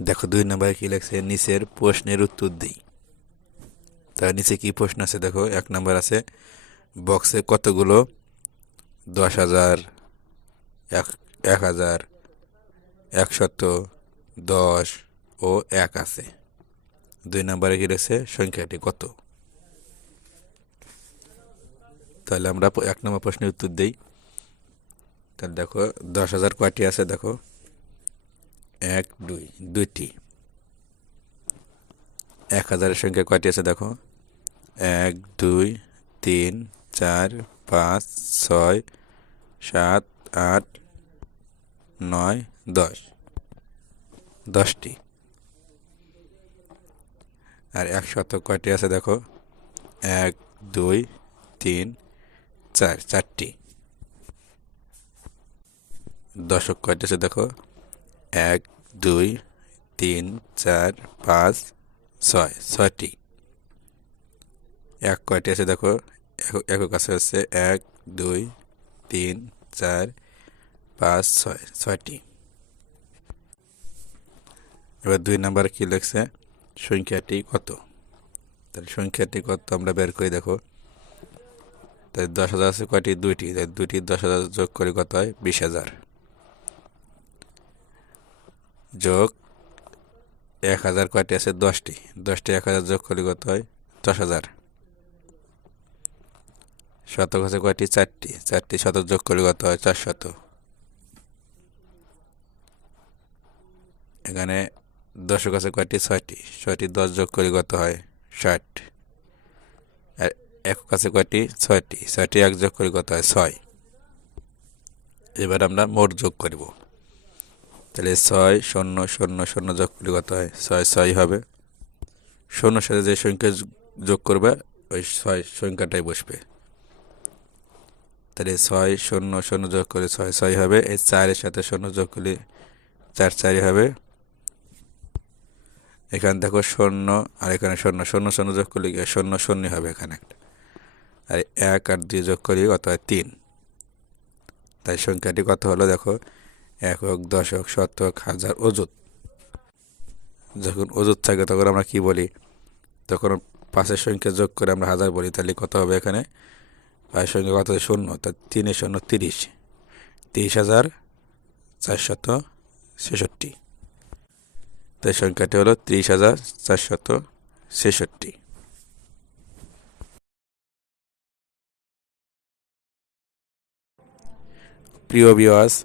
দেখো দুই নম্বরে কি লেখছে? নিচের প্রশ্নের উত্তর দিই। তার নিচে কি প্রশ্ন আছে দেখো? এক নম্বর আছে, বক্সে কতগুলো? দশ হাজার, এক এক হাজার, একশত দশ ও এক আছে। দুই নম্বরে কি লেখছে? সংখ্যাটি কত? তাহলে আমরা এক নম্বর প্রশ্নের উত্তর দিই। তাহলে দেখো, দশ হাজার কয়টি আছে দেখো? এক, দুই, দুইটি। এক হাজারের সংখ্যা কয়টি আছে দেখো? এক, দুই, তিন, চার, পাঁচ, ছয়, সাত, আট, নয়, দশ। দশটি। আর এক একশত কয়টি আছে দেখো? এক, দুই, তিন, চার, চারটি। দশক কয়টি আছে দেখো? এক, দুই, তিন, চার, পাঁচ, ছয়, ছয়টি। এক কয়টি আছে দেখো? এক- একক আছে হচ্ছে এক, দুই, তিন, চার, পাঁচ, ছয়, ছয়টি। এবার দুই নাম্বার কী লিখছে? সংখ্যাটি কত? তাহলে সংখ্যাটি কত আমরা বের করি দেখো। তাই দশ হাজার আছে কয়টি? দুইটি। তাই দুইটি দশ হাজার যোগ করে কত হয়? বিশ হাজার। যোগ এক হাজার কয়টি আছে? দশটি। দশটি এক হাজার যোগ করলে কত হয়? দশ হাজার। শতক আছে কয়টি? চারটি। চারটি শতক যোগ করলে কত হয়? চার শত এখানে দশক আছে কয়টি? ছয়টি। ছয়টি দশ যোগ করলে কত হয়? ষাট। আর একক আছে কয়টি? ছয়টি। ছয়টি এক যোগ করলে কত হয়? ছয়। এবার আমরা মোট যোগ করব। তাহলে ছয় শূন্য শূন্য শূন্য যোগ করলে কত হয়? ছয় ছয় হবে। শূন্যর সাথে যে সংখ্যা যোগ করবে, ওই ছয় সংখ্যাটাই বসবে। তাহলে ছয় শূন্য শূন্য যোগ করে ছয় ছয় হবে। এই চারের সাথে শূন্য যোগ করলে চার চারই হবে। এখানে দেখো শূন্য, আর এখানে শূন্য। শূন্য শূন্য যোগ করলে শূন্য শূন্য হবে এখানে একটা। আর এক আর দুই যোগ করি কত হয়? তিন। তাই সংখ্যাটি কত হলো? দেখো একক দশক শতক হাজার অযুত যখন অযুত থাকে তখন আমরা কি বলি? তখন পাঁচের সংখ্যা যোগ করে আমরা হাজার বলি, তাহলে কত হবে এখানে? পাঁচের সংখ্যা কত? শূন্য। তা তিনের শূন্য তিরিশ। তিরিশ হাজার চারশত ছেষট্টি। তাই সংখ্যাটি হলো তিরিশ হাজার চারশত ছেষট্টি। প্রিয় বিওয়াস